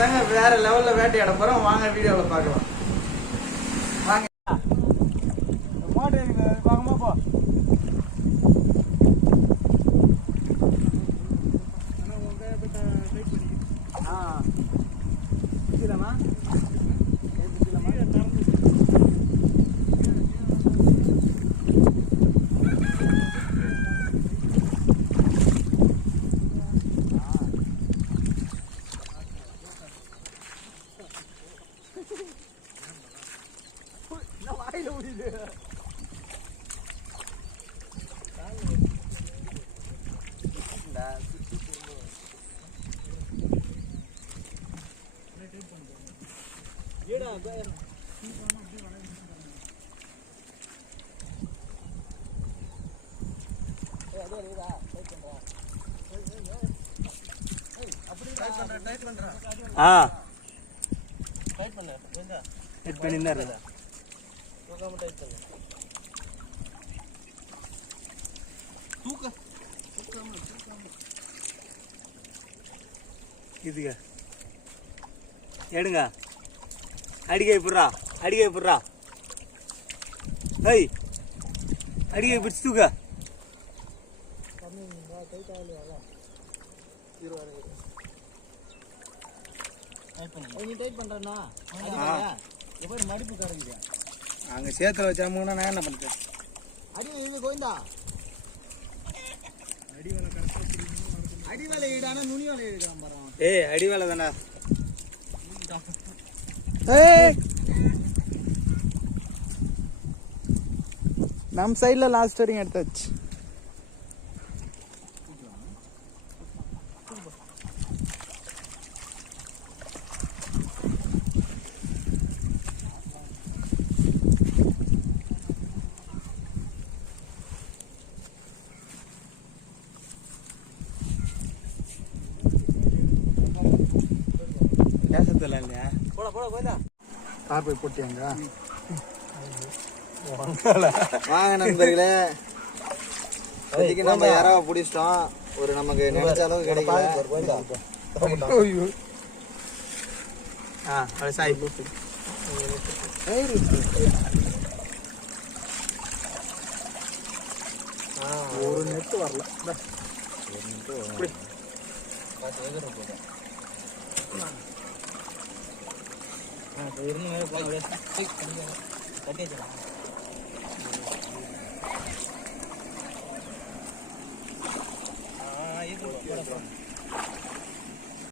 தாங்க வேற லெவல்ல வேட்டையாட போறோம். வாங்க வீடியோவில் பார்க்கலாம். வாங்க மாடு வாங்கம்மா போ. இதுங்க எடுங்க. அடிக்கை புடுறா, அடிக்கை புடுறா. ஏய் அடிக்கை பிடிச்சு தூக்க. அங்க சேத்துல வச்சாமுன்னா நான் என்ன பண்றேன்? அடிவேலை ஈடான நுனி வேலை ஈடுறான் பாரு. ஏய் அடிவேலை தானே. நம்ம சைட்ல லாஸ்ட் வரைக்கும் எடுத்தாச்சு. இல்லையா போட போட போயிடா. கார் போய் போட்டியாங்க. வாங்க நண்பர்களே, நம்ம யாராவது பிடிச்சிட்டோம். ஒரு நமக்கு நினைச்ச அளவுக்கு கிடைக்கல. ஒரு நெட்டு வரல. கட்டி